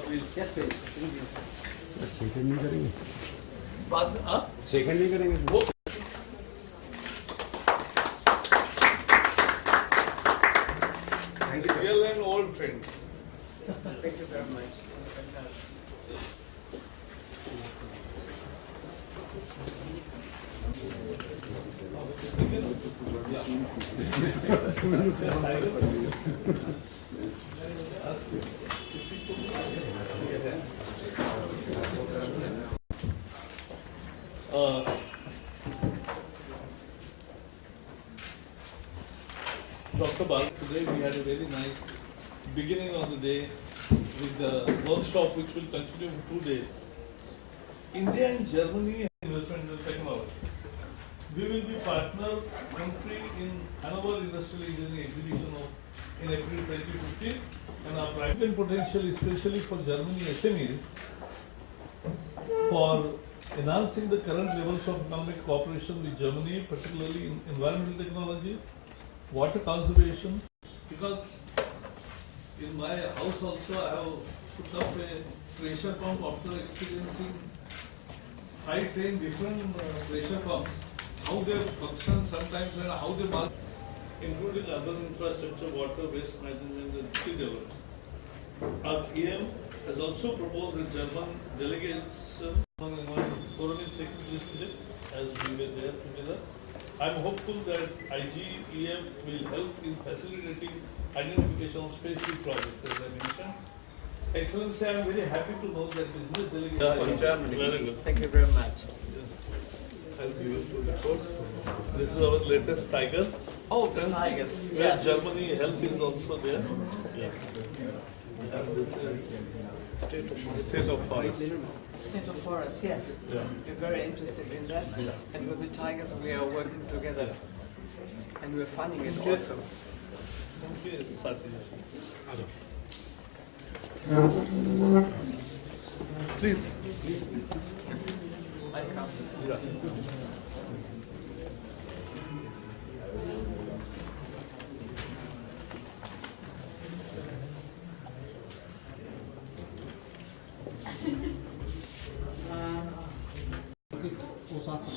please. Yes, please. Second नहीं करेंगे बाद हाँ सेकंड नहीं करेंगे वो real and old friend. Thank you very much. Dr. Bal, today we had a very nice beginning of the day with the workshop which will continue for 2 days. India and Germany investment in technology. We will be partner country in Hon'ble Industrial Engineering Exhibition in April 2015 and our private potential especially for Germany SMEs for enhancing the current levels of economic cooperation with Germany, particularly in environmental technologies, water conservation, because in my house also I have put up a pressure pump after experiencing 5-10 different pressure pumps, how they function sometimes and how they work, including other infrastructure, water, waste management and skill development. Our EM has also proposed a German delegation on forum is taking this today as we were there together. I am hopeful that IGEF will help in facilitating identification of specific projects, as I mentioned. Excellency, I am very happy to know that business delegation In Germany. Very good. Thank you very much. I'll give you full reports. This is our latest tiger. Oh, the tigers. Where Yes. Germany help is also there. Yes. And this is state of forest. State of Forest, yes. Yeah. We're very interested in that. And with the tigers, we are working together. And we're funding it also. Thank you, Satish. Please. Welcome. Yeah.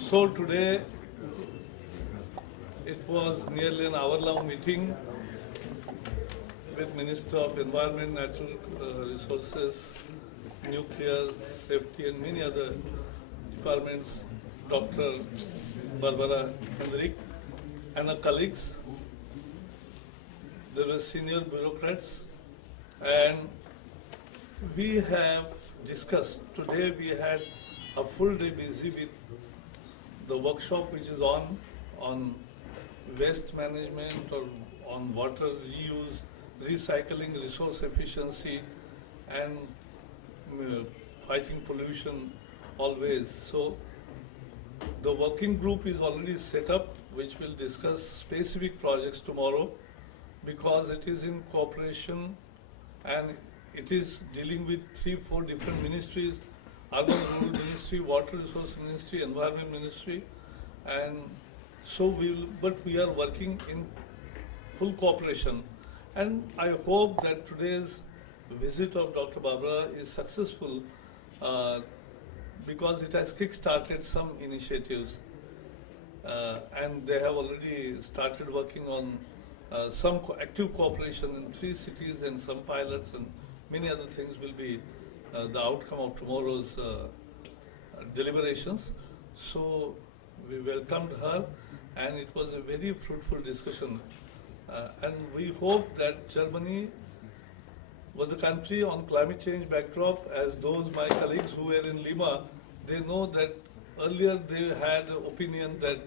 So today it was nearly an hour-long meeting with Minister of Environment, Natural Resources, Nuclear Safety and many other departments, Dr. Barbara Hendricks and her colleagues. There were senior bureaucrats and we have discussed, today we had a full day busy with the workshop which is on waste management or on water reuse, recycling, resource efficiency and fighting pollution always. So the working group is already set up which will discuss specific projects tomorrow because it is in cooperation and it is dealing with 3-4 different ministries, Urban Rural Ministry, Water Resource Ministry, Environment Ministry, and so we are working in full cooperation. And I hope that today's visit of Dr. Barbara is successful because it has kick-started some initiatives and they have already started working on some active cooperation in 3 cities and some pilots and many other things will be the outcome of tomorrow's deliberations. So we welcomed her and it was a very fruitful discussion. And we hope that Germany was the country on climate change backdrop, as those my colleagues who were in Lima, they know that earlier they had an opinion that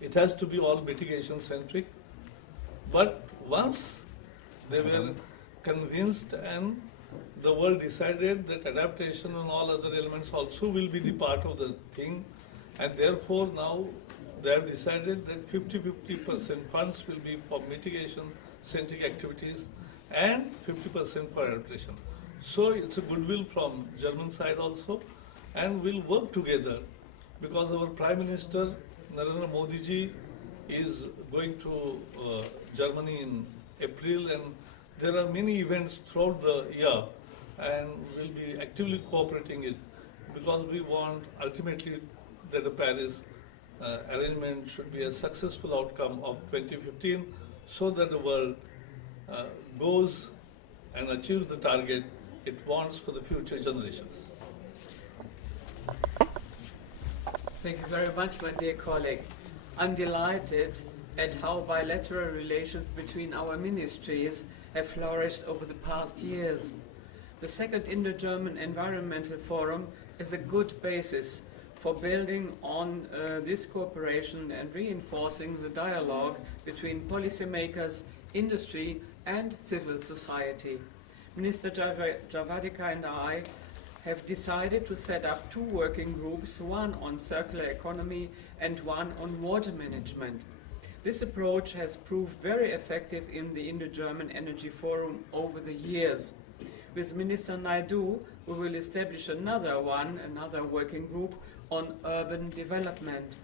it has to be all mitigation centric. But once they were convinced and the world decided that adaptation and all other elements also will be the part of the thing, and therefore now they have decided that 50-50% funds will be for mitigation centric activities and 50% for adaptation. So it's a goodwill from German side also, and we'll work together because our Prime Minister Narendra Modi ji is going to Germany in April, and there are many events throughout the year. and will be actively cooperating it, because we want ultimately that the Paris arrangement should be a successful outcome of 2015, so that the world goes and achieves the target it wants for the future generations. Thank you very much, my dear colleague. I'm delighted at how bilateral relations between our ministries have flourished over the past years. The second Indo-German Environmental Forum is a good basis for building on this cooperation and reinforcing the dialogue between policymakers, industry and civil society. Minister Javadekar and I have decided to set up two working groups, one on circular economy and one on water management. This approach has proved very effective in the Indo-German Energy Forum over the years. With Minister Naidu, we will establish another working group on urban development.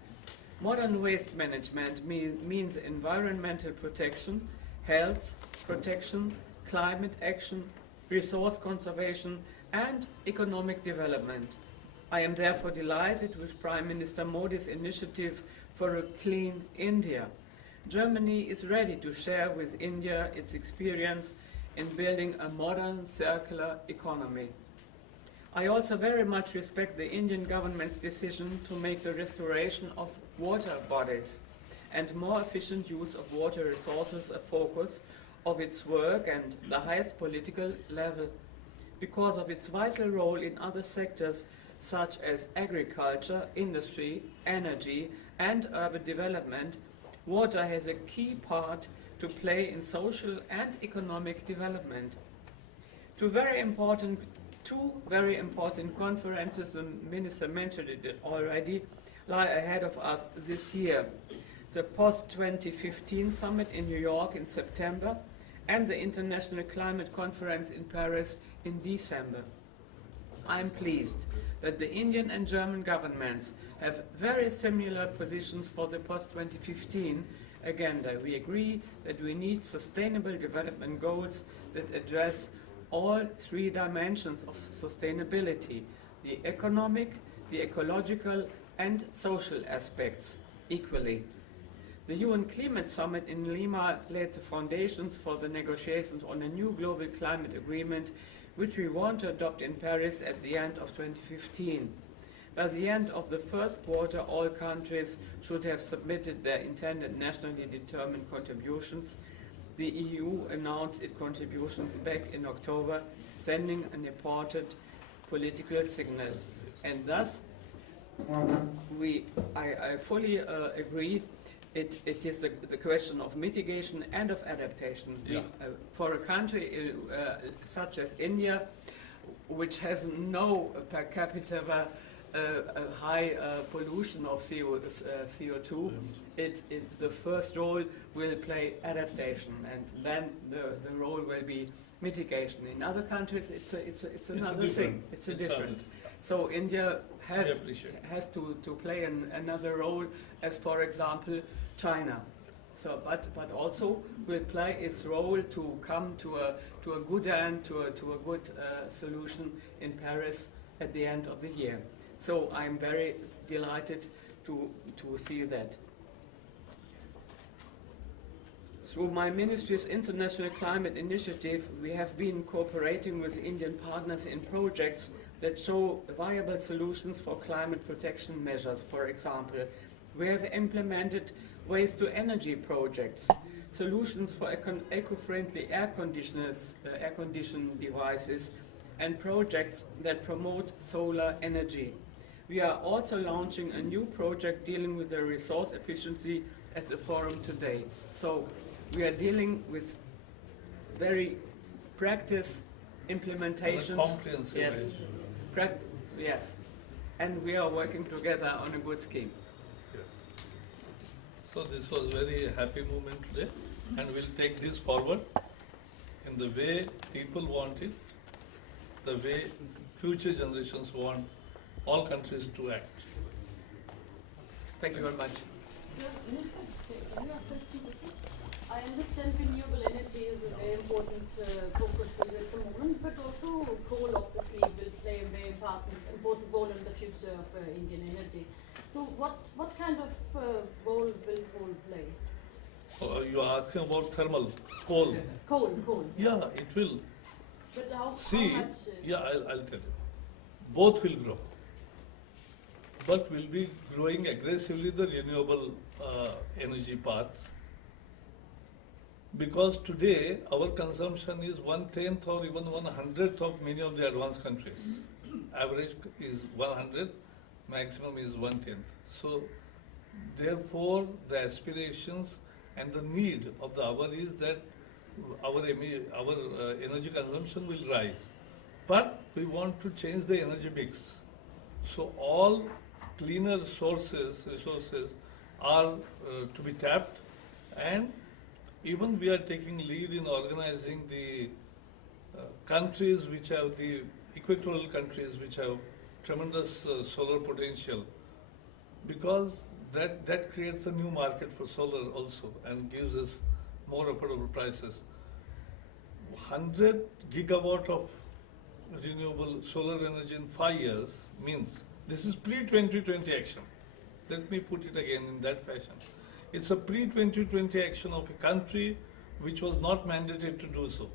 Modern waste management means environmental protection, health protection, climate action, resource conservation and economic development. I am therefore delighted with Prime Minister Modi's initiative for a clean India. Germany is ready to share with India its experience in building a modern circular economy. I also very much respect the Indian government's decision to make the restoration of water bodies and more efficient use of water resources a focus of its work and the highest political level. Because of its vital role in other sectors such as agriculture, industry, energy and urban development, water has a key part to play in social and economic development. Two very important conferences, the Minister mentioned it already, lie ahead of us this year. The Post-2015 Summit in New York in September and the International Climate Conference in Paris in December. I am pleased that the Indian and German governments have very similar positions for the post-2015 agenda. We agree that we need sustainable development goals that address all three dimensions of sustainability: the economic, the ecological and social aspects equally. The UN Climate Summit in Lima laid the foundations for the negotiations on a new global climate agreement, which we want to adopt in Paris at the end of 2015. By the end of the first quarter, all countries should have submitted their intended nationally determined contributions. The EU announced its contributions back in October, sending an important political signal. And thus, I fully agree. It is the question of mitigation and of adaptation. Yeah. For a country such as India, which has no per capita high pollution of CO2, the first role will play adaptation, and then the role will be mitigation. In other countries, it's another thing. It's different. So India has to play another role, as for example China. So, but also will play its role to come to a good end, to a good solution in Paris at the end of the year. So I'm very delighted to see that. Through my ministry's International Climate Initiative, we have been cooperating with Indian partners in projects that show viable solutions for climate protection measures. For example, we have implemented waste-to-energy projects, solutions for eco-friendly air conditioning devices, and projects that promote solar energy. We are also launching a new project dealing with the resource efficiency at the forum today. So we are dealing with very practice implementations. Comprehensive. Yes. Yes. And we are working together on a good scheme. Yes. So this was a very happy moment today, and we'll take this forward in the way people want it, the way future generations want all countries to act. Thank you very much. So, Minister, can you ask us two questions? I understand renewable energy is a very important focus for you at the moment, but also coal what kind of role will coal play? You are asking about thermal coal. Coal. Yeah, it will. But how See, much? yeah, I'll tell you. Both will grow. But we'll be growing aggressively the renewable energy path. Because today our consumption is 1/10 or even 1/100th of many of the advanced countries. Average is 100, maximum is 1/10. So therefore the aspirations and the need of the hour is that our energy consumption will rise. But we want to change the energy mix. So all cleaner resources are to be tapped, and even we are taking lead in organizing the countries which have the equatorial countries which have tremendous solar potential, because that creates a new market for solar also and gives us more affordable prices. 100 gigawatt of renewable solar energy in 5 years means this is pre-2020 action. Let me put it again in that fashion. It's a pre-2020 action of a country which was not mandated to do so.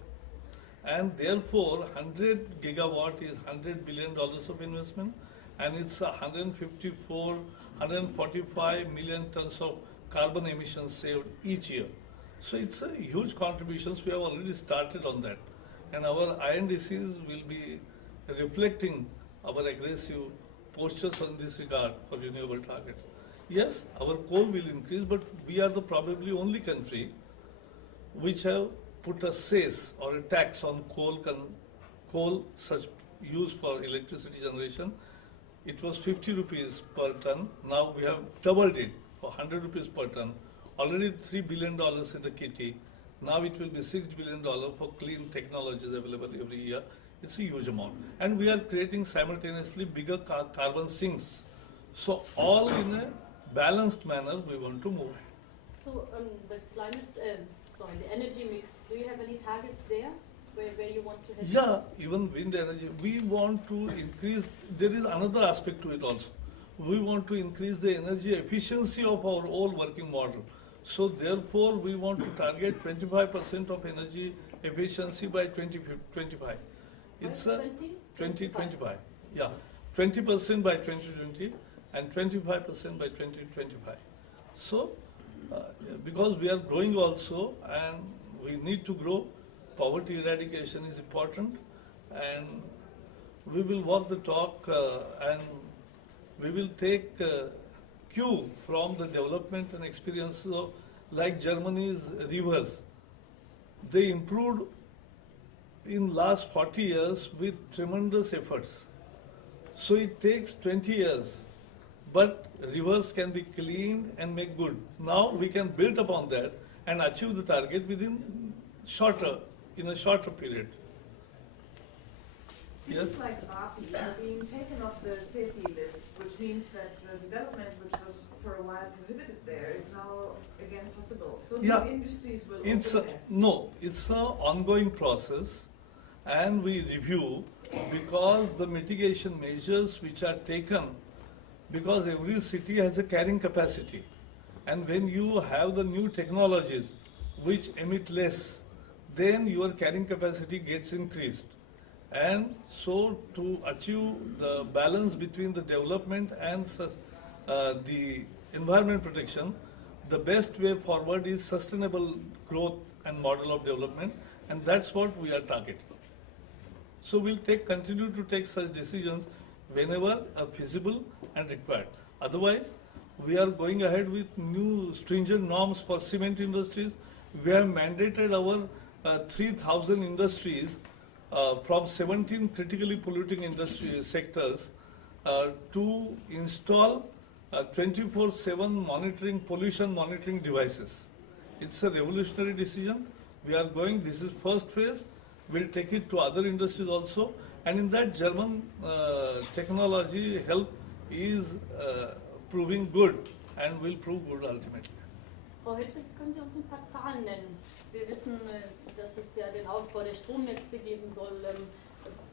And therefore, 100 gigawatt is $100 billion of investment, and it's 145 million tons of carbon emissions saved each year. So it's a huge contribution. We have already started on that. And our INDCs will be reflecting our aggressive postures on this regard for renewable targets. Yes, our coal will increase, but we are the probably only country which have put a cess or a tax on coal such used for electricity generation. It was 50 rupees per ton. Now we have doubled it for 100 rupees per ton. Already $3 billion in the kitty. Now it will be $6 billion for clean technologies available every year. It's a huge amount. And we are creating simultaneously bigger carbon sinks. So all in a balanced manner we want to move. So the the energy mix, do you have any targets there where you want to head? Yeah, even wind energy. We want to increase, there is another aspect to it also. We want to increase the energy efficiency of our whole working model. So therefore we want to target 25% of energy efficiency by 2025. It's a 2025. Yeah, 20% by 2020 and 25% by 2025. So because we are growing also and we need to grow, poverty eradication is important, and we will walk the talk and we will take cue from the development and experiences of like Germany's rivers. They improved in last 40 years with tremendous efforts. So it takes 20 years, but rivers can be cleaned and make good. Now we can build upon that and achieve the target in a shorter period. Cities Yes? like Rapi are being taken off the CEPI list, which means that development, which was for a while prohibited there, is now again possible. So Yeah. new industries will It's open there. no, it's an ongoing process, and we review because the mitigation measures which are taken, because every city has a carrying capacity, and when you have the new technologies which emit less, then your carrying capacity gets increased. And so to achieve the balance between the development and the environment protection, the best way forward is sustainable growth and model of development, and that's what we are targeting. So we'll continue to take such decisions whenever feasible and required. Otherwise, we are going ahead with new stringent norms for cement industries. We have mandated our 3,000 industries from 17 critically polluting industry sectors to install 24/7 pollution monitoring devices. It's a revolutionary decision. We are going, this is first phase. We'll take it to other industries also. And in that, German technology help is proving good and will prove good ultimately. Frau Hendricks, können Sie uns ein paar Zahlen nennen? Wir wissen, dass es ja den Ausbau der Stromnetze geben soll.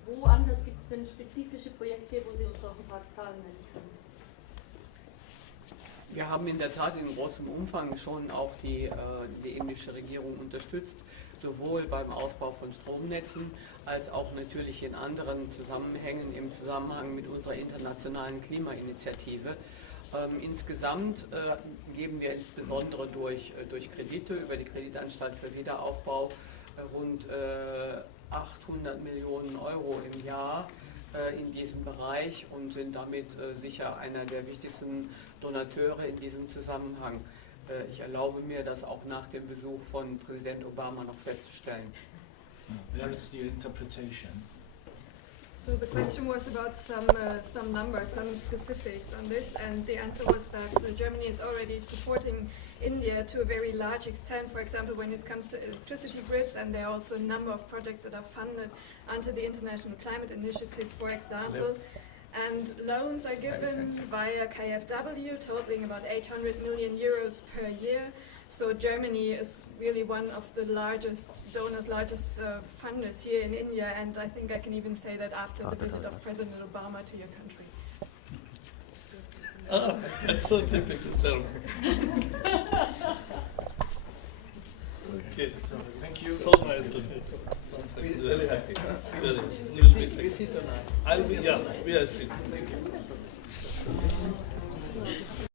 Woanders gibt es denn spezifische Projekte, wo Sie uns auch ein paar Zahlen nennen können? Wir haben in der Tat in großem Umfang schon auch die indische Regierung unterstützt, sowohl beim Ausbau von Stromnetzen als auch natürlich in anderen Zusammenhängen im Zusammenhang mit unserer internationalen Klimainitiative. Insgesamt geben wir insbesondere durch Kredite über die Kreditanstalt für Wiederaufbau rund 800 Millionen Euro im Jahr in diesem Bereich und sind damit sicher einer der wichtigsten Donateure in diesem Zusammenhang. Ich erlaube mir, das auch nach dem Besuch von Präsident Obama noch festzustellen. That is the interpretation. So the question was about some numbers, some specifics on this, and the answer was that Germany is already supporting India to a very large extent, for example, when it comes to electricity grids, and there are also a number of projects that are funded under the International Climate Initiative, for example. And loans are given via KfW, totaling about 800 million euros per year. So Germany is really one of the largest donors, largest funders here in India, and I think I can even say that after the visit of President Obama to your country. That's so typical German. Okay. Thank you. So nice to meet you. Very happy. Very. We see tonight. I'll be, yeah, we are sitting.